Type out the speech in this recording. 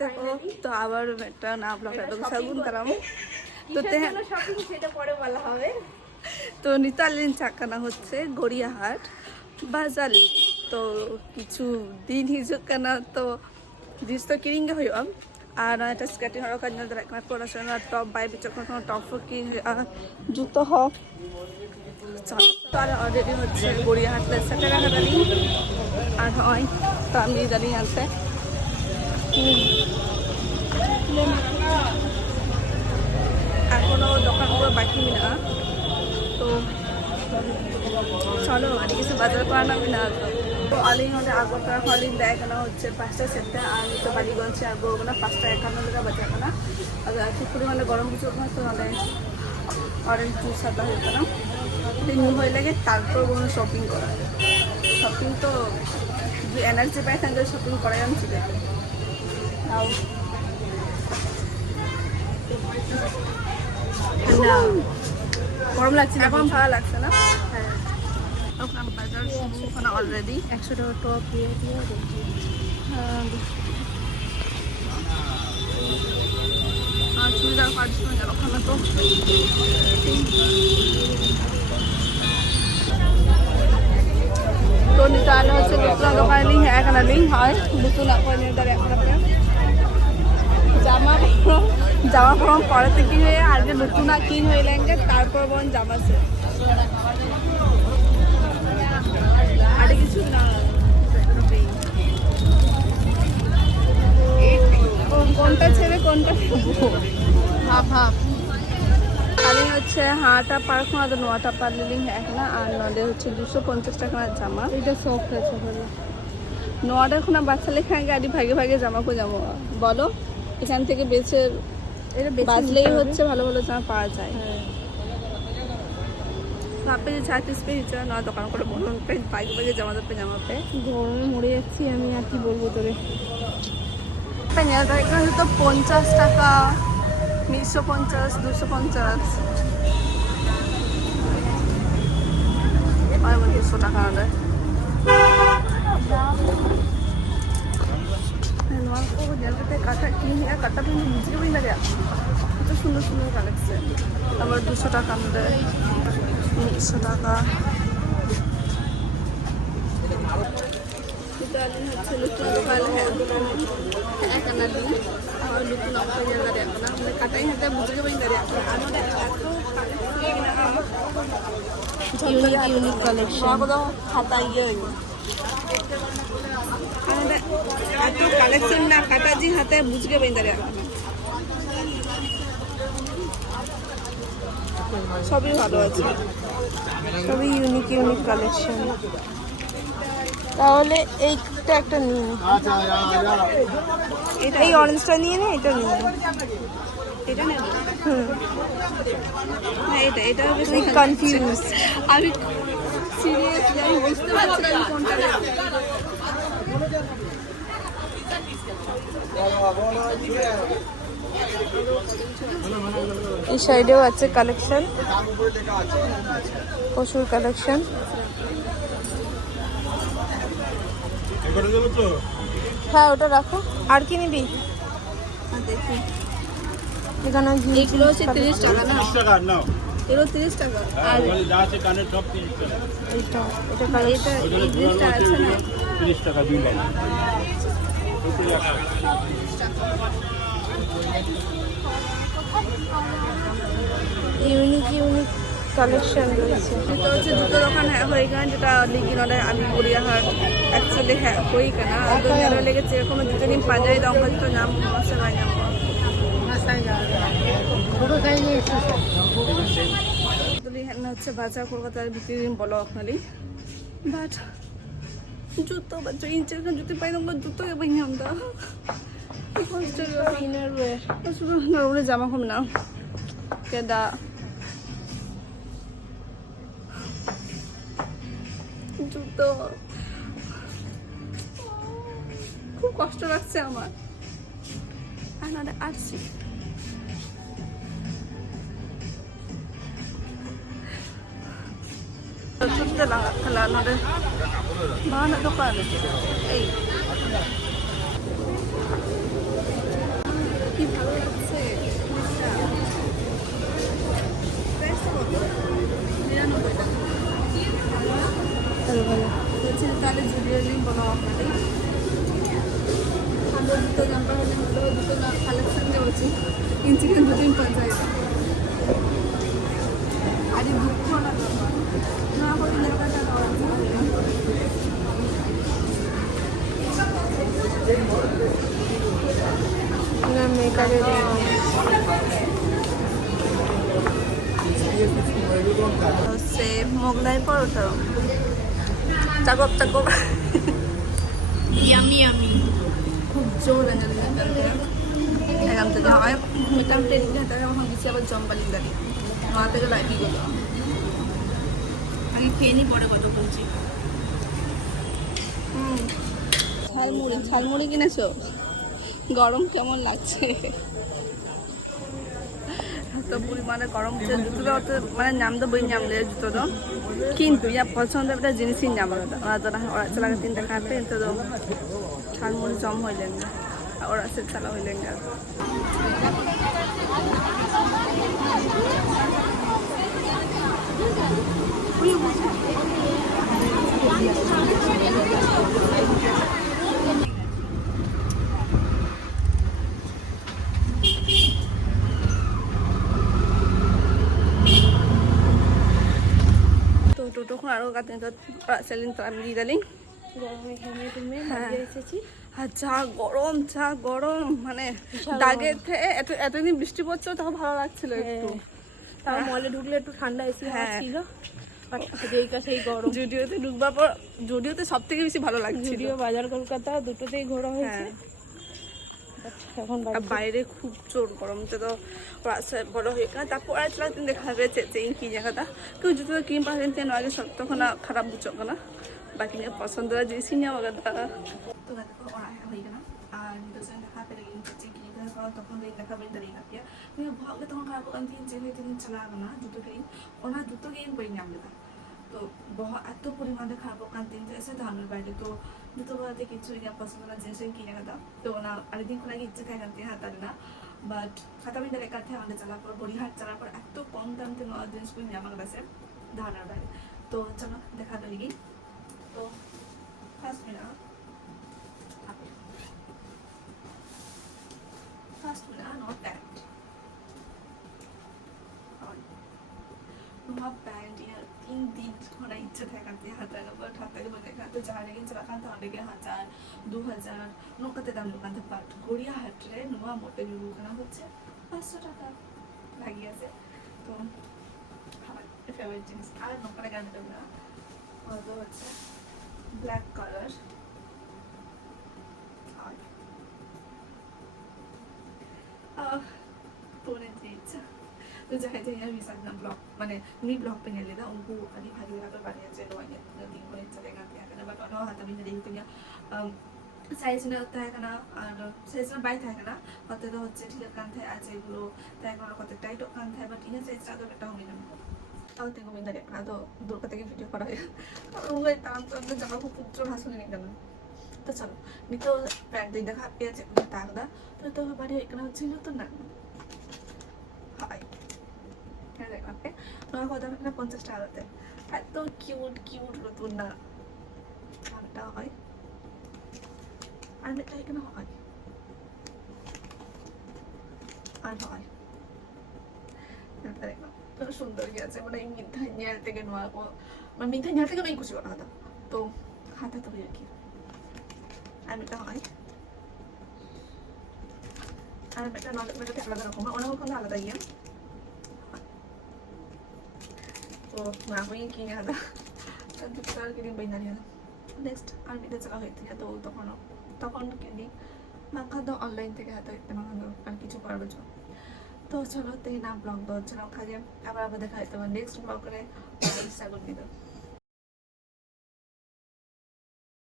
থাকো তো আবার একটা না ব্লগ সাগুন তারাম তো শপিং সেটা পরে বলা হবে। তো নিতালিন চাকানা হচ্ছে গড়িয়াহাট বাজালি তো কিছু দিন হিজুক কানা তো জিনিস তো কিরিং ᱦᱩᱭᱩᱜᱼᱟ ᱟᱨ ᱱᱚᱣᱟ ᱥᱠᱮᱴᱤᱝ ᱦᱚᱨᱚᱜ ᱠᱟᱛᱮ ᱧᱮᱞ ᱫᱟᱲᱮᱭᱟᱜ ᱠᱟᱱᱟ ᱯᱚᱲᱟশᱳᱱᱟ ᱴᱚᱯ ᱵᱟᱭ ᱵᱤᱪᱚᱜ ᱠᱟᱱᱟ ᱴᱚᱯ ᱠᱤᱨᱤᱧ ᱦᱩᱭᱩᱜᱼᱟ ᱡᱩᱛᱚ ᱦᱚᱸ তো আর অলরেডি হচ্ছে গড়িয়াহাট সেটেল আকাদালিং আর হয় তো আমি দাঁড়িয়ে আনতে এখনো দোকানগুলো বাকি না তো চলো আর কিছু বাজার করা নামি না তো আলিং হলে আগরতলা হলিং দেয় কেন হচ্ছে 5টা সেটটা আর তো বালিগঞ্জে আর বলবো না 5টা 51 টাকা বাজার কেনা আর একটু পরিমাণে গরম কিছু হয় তো নাহলে অরেঞ্জ জুস হাতা হয়ে কেনা নিউ হয়ে লাগে তারপর কোনো শপিং করা শপিং তো যে এনার্জি পাই তাহলে শপিং করাই আমি ছিল তাও ঠান্ডা গরম লাগছে এখন ভালো লাগছে না হ্যাঁ ওখান বাজার শুরু ওখানে অলরেডি 100 টাকা টপ দিয়ে দিয়ে আর চুড়িদার পাঁচ টাকা ওখানে তো তো নিতানো হচ্ছে দুটো দোকানে লিং হ্যাঁ এখানে লিং হয় দুটো না করে নিয়ে দাঁড়িয়ে এখন জামা পরম পরে কি হয়ে আগে নতুন না কিন হয়ে লেঙ্গে তারপর বোন জামা সে আর কিছু না কোনটা ছেড়ে কোনটা ভাব ভাব খালি হচ্ছে হাঁটা পার্ক না নোয়াটা পারলিং হ্যাঁ না আর নলে হচ্ছে 250 টাকা জামা এটা সফট আছে ভালো নোয়াটা এখন বাচ্চা লেখা গাড়ি ভাগে ভাগে জামা কো যাবো বলো এখান থেকে বেছে এটা বাজলেই হচ্ছে ভালো ভালো জামা পাওয়া যায় ভাবে যে 36 पे হিচা না দোকান করে বলুন पे বাইক বাগে জামা पे গরমে মরে যাচ্ছি আমি আর কি বলবো তোরে পেনিয়াটা এখানে তো 50 টাকা 150 250 আর 200 টাকা আলাদা নোয়ার को जल्दी काटा की है काटा तो मुझे भी लगे तो सुंदर सुंदर कलेक्शन আবার 200 টাকা আলাদা 100 টাকা ইতালিয়ান হচ্ছে নতুন দোকান হ্যাঁ এখানে দিন আর নতুন অফার জায়গা এখন আমরা কাটাই হাতে বুঝতে পারি না আমাদের এত ইউনিক কালেকশন আমাদের খাতা ইয়ে আমাদের এত কালেকশন না কাটা জি হাতে বুঝতে পারি না সবই ভালো আছে সবই ইউনিক কালেকশন তাহলে এইটা একটা নিয়ে এটা এই অরেঞ্জটা নিয়ে নে এটা নিয়ে এটা নেব না এটা বেশি কনফিউজ আমি সিরিয়াসলি আমি বুঝতে পারছি না কোনটা নেব এই সাইডেও আছে কালেকশন প্রচুর কালেকশন হ্যাঁ ওটা রাখো আর কি নিবি দেখি এখানে এগুলো হচ্ছে 30 টাকা না 30 টাকা নাও এগুলো 30 টাকা আর যা আছে কানের সব 30 টাকা এটা এই জিনিসটা আছে না 30 টাকা দুই লাইন ইউনিক কালেকশন রয়েছে এটা হচ্ছে দুটো দোকান হয়ে গেছে যেটা লিগিনলে আমি গড়িয়াহাট অ্যাকচুয়ালি হ্যাঁ হই কেনা ಅದು ಯಾರೋ লেগেছে এরকম দুটো নিম পাজাই দাও তো নাম মশলা নাম দুলি হ্যাঁ হচ্ছে বাজার কলকাতার ভিতরে বলো আপনারই বাট জুতো বাচ্চা ইঞ্চের জুতো পাই না জুতো বই আমরা ইনার ওয়্যার শুধু ওরে জামা কম না কেদা জুতো খুব কষ্ট লাগছে আমার আনারে আসছি জুতো লাগা আনারে বানা দোকান এই কি ভালো লাগছে জিনিসটা। প্রাইসটা কত? 99 টাকা। ভালো না? বলছি তাহলে জুডিও লিঙ্ক বলো আপনাদের। আমরা দুটো জাম্পার হলে হতো দুটো কালেকশন দেওয়াছি কিনছি কিন্তু 2-3 আর দুঃখ না ব্যাপার না করে জায়গাটা দেওয়া না মেকআপের হচ্ছে মোগলাই পরোটা চাকপ চাকপ ইয়ামি ইয়ামি খুব জোর এখান থেকে হয় মিটাম ট্রেনিং হাতে এখন গেছি আবার জম্বালিং দাঁড়িয়ে নোয়া থেকে লাগিয়ে গেল আমি খেয়ে নি পরে কত বলছি। ঝালমুড়ি কিনেছো গরম কেমন লাগছে এত পরিমাণে গরম হচ্ছে জুতোটা অত মানে নামতে বই নামলে জুতোটা কিন্তু ইয়া পছন্দ একটা জিনিসই নামানো ওরা তো না ওরা চালা তিনটা খাবে তো ঝালমুড়ি জম হইলেন না ওরা সে চালা হইলেন না তো টোটোখন আরও কাতে সেলিন তো আমি দিদালিং গরমে ঘেমে ঘুমে হ্যাঁ। বাড়ি এসেছি। আর যা গরম মানে দাগের থেকে এতদিন বৃষ্টি পড়ছিল তখন ভালো লাগছিল একটু তাও মলে ঢুকলে একটু ঠান্ডা এসি হ্যাঁ। ছিল বাট যেই কাছে এই গরম। জুডিওতে ঢুকবার পর জুডিওতে সব থেকে বেশি ভালো লাগছিল যদিও বাজার কলকাতা দুটোতেই ঘোরা হয়েছে। হ্যাঁ But এখন আর বাইরে খুব জোর গরম তো রাস্তায় বড় হয়ে গেল তারপর আর চলাতে দেখা যাবে যে কি জায়গাটা কেউ জুতো কিন পারেন তেন আগে সব তখন খারাপ বুঝছো না বাকি নিয়ে পছন্দ জিনিসই নিয়ে আমার তো দেখো ওরা হয়ে গেল আর দুজন দেখা পেলে যে কি তখন দেখা পেলে দাঁড়িয়ে কাটিয়া কিন্তু ভাবলে তখন খারাপ ওখান থেকে যে হয়ে তিনি চালাবো না জুতো গেম ওনার জুতো গেম করি নামলে তো এত পরিমাণে খারাপ ওখান থেকে এসে ধানের বাইরে তো জুতো বলাতে কিছু পছন্দ না জিনিস কিনে কথা তো না আরেকদিন কোনো আগে ইচ্ছে খাই কানতে হাতারে না বাট হাতামি দাঁড়িয়ে কাছে আমাদের চালার পর বড়িহাট চালার পর এত কম দাম থেকে নেওয়া জিনিসগুলো নিয়ে আমার কাছে ধারণার বাইরে তো চলো দেখা দেবে তো ফার্স্ট মিনা নট প্যান্ট নোয়া প্যান্ট ইয়ার 3 दिन होना इच्छा था करते हाथ लगा बट हाथ लगे बने का तो जाने के चला खान था लगे 1000 2000 नौकते दाम लोकान था बाट गोड़िया हाट रे নোয়া মোটে বিরু কেনা হচ্ছে 500 টাকা লাগি আছে তো আমার ফেভারিট জিনিস আর নকলে গান দেব না ওটা হচ্ছে ব্ল্যাক কালার पौने तेज तो जहाँ जहाँ भी साथ ना ब्लॉग माने मी ब्लॉग पे नहीं लेता उनको अभी भागी लगा कर बारी अच्छे लोग आए दिन को इच्छा देगा क्या करना बट और हाथ में नहीं देखते क्या साइज में होता है करना और साइज में बाइट है करना होते तो होते ठीक है कांटे आज एक लो ताकि मतलब होते टाइट कांटे है बट इन्हें साइज ज़्यादा बेटा होने नहीं और तेरे को भी नहीं देखना तो दूर का तेरे वीडियो पड़ा है और वो इतना तो अंदर जगह को पुत्र भाषण नहीं करना तो चलो नहीं तो पैंट देखा पे चेक ताक दा तो बारी इतना अच्छी लो तो ना हाय क्या देखा पे नौ को दाम इतना 50 টাকা होते है तो क्यूट लो तो ना এটা হয় আর এটা এখানে হয় আর হয় এটা দেখো তো সুন্দর গেছে মানে মিঠা নিয়ার থেকে নোয়া को মানে মিঠা নিয়ার থেকে নই কিছু করা হতো তো হাতে তো আর কি আর এটা হয় আর এটা নলে মেটা আলাদা রকম অন্য কোনো আলাদা ইয়া তো আমি কি আলাদা দুটো কালার কিনে বাইনা নিয়ে নেক্সট আর এটা চালা হইতে তো তখন কিনি মাখা তো অনলাইন থেকে হাতে মাখানো আর কিছু পারবে তো চলো তাই না ব্লগ দো চলো খাজে আবার দেখা হইতে নেক্সট ব্লগ করে ইনস্টাগ্রাম দিও